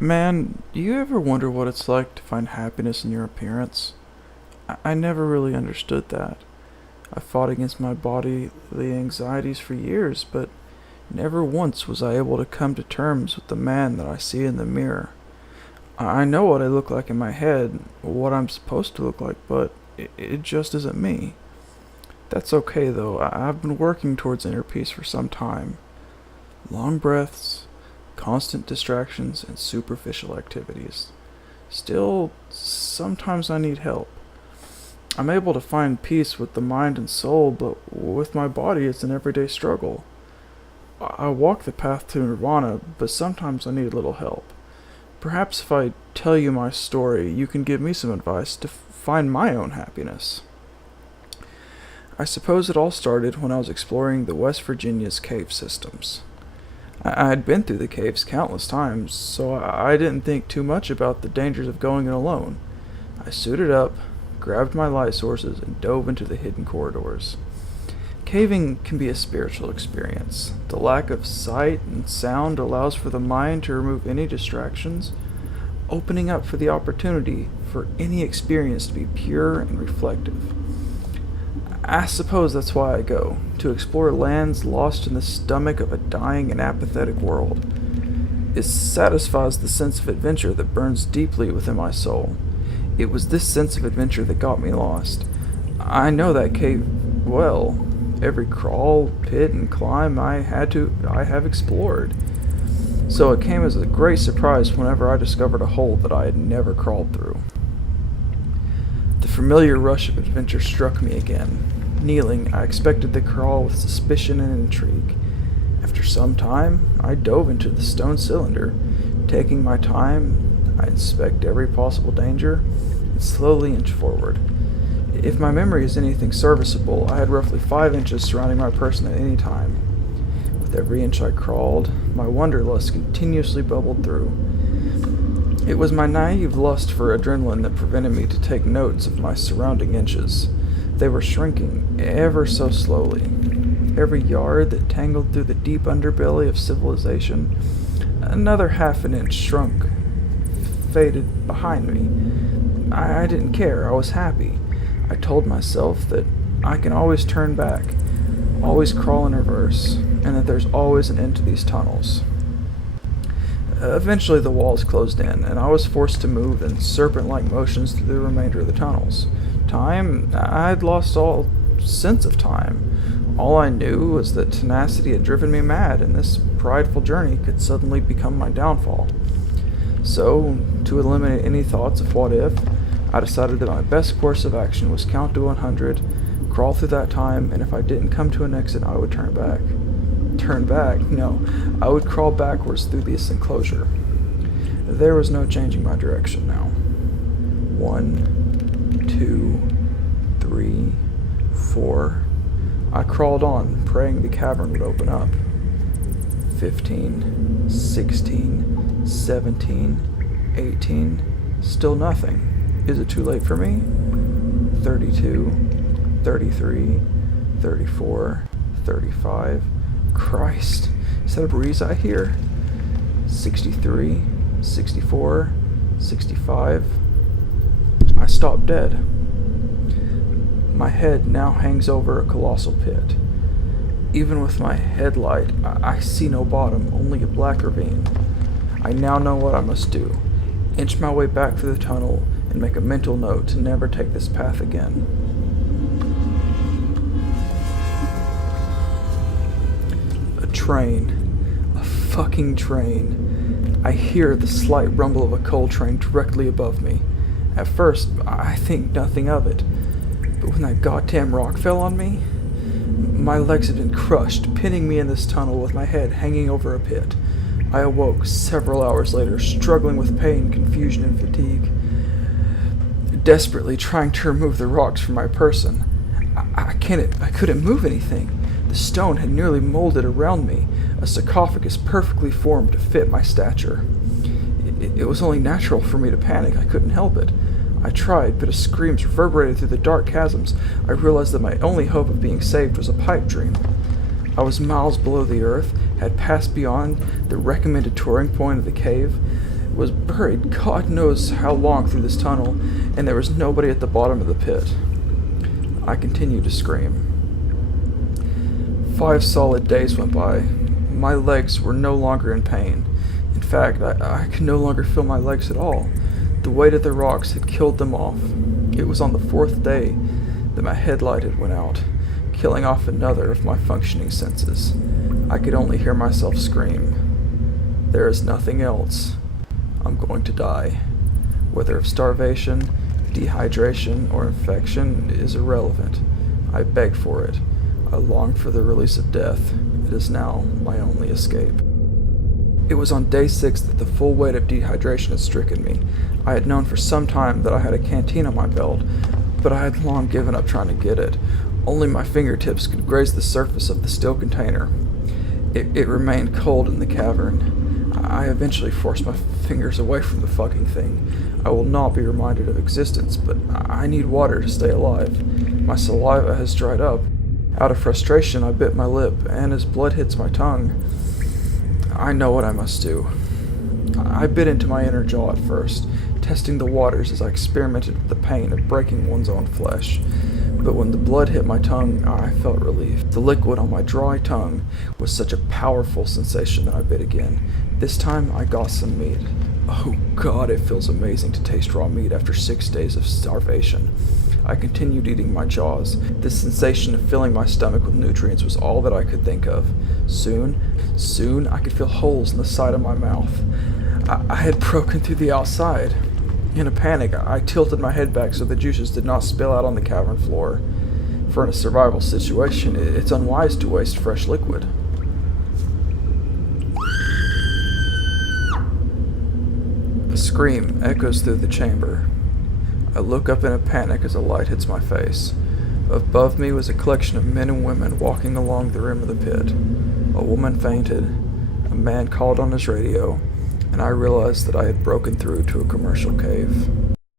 Man, do you ever wonder what it's like to find happiness in your appearance? I never really understood that. I fought against my bodily anxieties for years, but never once was I able to come to terms with the man that I see in the mirror. I know what I look like in my head, what I'm supposed to look like, but it just isn't me. That's okay though, I've been working towards inner peace for some time. Long breaths, constant distractions, and superficial activities. Still, sometimes I need help. I'm able to find peace with the mind and soul, but with my body it's an everyday struggle. I walk the path to nirvana, but sometimes I need a little help. Perhaps if I tell you my story, you can give me some advice to find my own happiness. I suppose it all started when I was exploring the West Virginia's cave systems. I had been through the caves countless times, so I didn't think too much about the dangers of going in alone. I suited up, grabbed my light sources, and dove into the hidden corridors. Caving can be a spiritual experience. The lack of sight and sound allows for the mind to remove any distractions, opening up for the opportunity for any experience to be pure and reflective. I suppose that's why I go, to explore lands lost in the stomach of a dying and apathetic world. It satisfies the sense of adventure that burns deeply within my soul. It was this sense of adventure that got me lost. I know that cave well. Every crawl, pit, and climb I have explored. So it came as a great surprise whenever I discovered a hole that I had never crawled through. The familiar rush of adventure struck me again. Kneeling, I expected the crawl with suspicion and intrigue. After some time, I dove into the stone cylinder. Taking my time, I inspect every possible danger and slowly inch forward. If my memory is anything serviceable, I had roughly 5 inches surrounding my person at any time. With every inch I crawled, my wanderlust continuously bubbled through. It was my naive lust for adrenaline that prevented me to take notes of my surrounding inches. They were shrinking ever so slowly. Every yard that tangled through the deep underbelly of civilization, another half an inch shrunk, faded behind me. I didn't care, I was happy. I told myself that I can always turn back, always crawl in reverse, and that there's always an end to these tunnels. Eventually the walls closed in, and I was forced to move in serpent-like motions through the remainder of the tunnels. I had lost all sense of time. All I knew was that tenacity had driven me mad, and this prideful journey could suddenly become my downfall. So, to eliminate any thoughts of what if, I decided that my best course of action was count to 100, crawl through that time, and if I didn't come to an exit, I would turn back. Turn back? No, I would crawl backwards through this enclosure. There was no changing my direction now. 1, 2, 3, 4. I crawled on, praying the cavern would open up. 15, 16, 17, 18. Still nothing. Is it too late for me? 32, 33, 34, 35. Christ, is that a breeze I hear? 63, 64, 65. I stopped dead. My head now hangs over a colossal pit. Even with my headlight, I see no bottom, only a black ravine. I now know what I must do. Inch my way back through the tunnel and make a mental note to never take this path again. A train. A fucking train. I hear the slight rumble of a coal train directly above me. At first, I think nothing of it. But when that goddamn rock fell on me, my legs had been crushed, pinning me in this tunnel with my head hanging over a pit. I awoke several hours later, struggling with pain, confusion, and fatigue, desperately trying to remove the rocks from my person. I couldn't move anything. The stone had nearly molded around me, a sarcophagus perfectly formed to fit my stature. It was only natural for me to panic. I couldn't help it. I tried, but as screams reverberated through the dark chasms, I realized that my only hope of being saved was a pipe dream. I was miles below the earth, had passed beyond the recommended touring point of the cave. was buried God knows how long through this tunnel, and there was nobody at the bottom of the pit. I continued to scream. 5 solid days went by. My legs were no longer in pain. In fact, I could no longer feel my legs at all. The weight of the rocks had killed them off. It was on the 4th day that my headlight had went out, killing off another of my functioning senses. I could only hear myself scream. There is nothing else. I'm going to die. Whether of starvation, dehydration, or infection is irrelevant. I begged for it. I longed for the release of death. It is now my only escape. It was on day 6 that the full weight of dehydration had stricken me. I had known for some time that I had a canteen on my belt, but I had long given up trying to get it. Only my fingertips could graze the surface of the steel container. It remained cold in the cavern. I eventually forced my fingers away from the fucking thing. I will not be reminded of existence, but I need water to stay alive. My saliva has dried up. Out of frustration, I bit my lip, and as blood hits my tongue, I know what I must do. I bit into my inner jaw at first, testing the waters as I experimented with the pain of breaking one's own flesh. But when the blood hit my tongue, I felt relief. The liquid on my dry tongue was such a powerful sensation that I bit again. This time, I got some meat. Oh God, it feels amazing to taste raw meat after 6 days of starvation. I continued eating my jaws. The sensation of filling my stomach with nutrients was all that I could think of. Soon, I could feel holes in the side of my mouth. I had broken through the outside. In a panic, I tilted my head back so the juices did not spill out on the cavern floor. For in a survival situation, it's unwise to waste fresh liquid. A scream echoes through the chamber. I look up in a panic as a light hits my face. Above me was a collection of men and women walking along the rim of the pit. A woman fainted, a man called on his radio, and I realized that I had broken through to a commercial cave.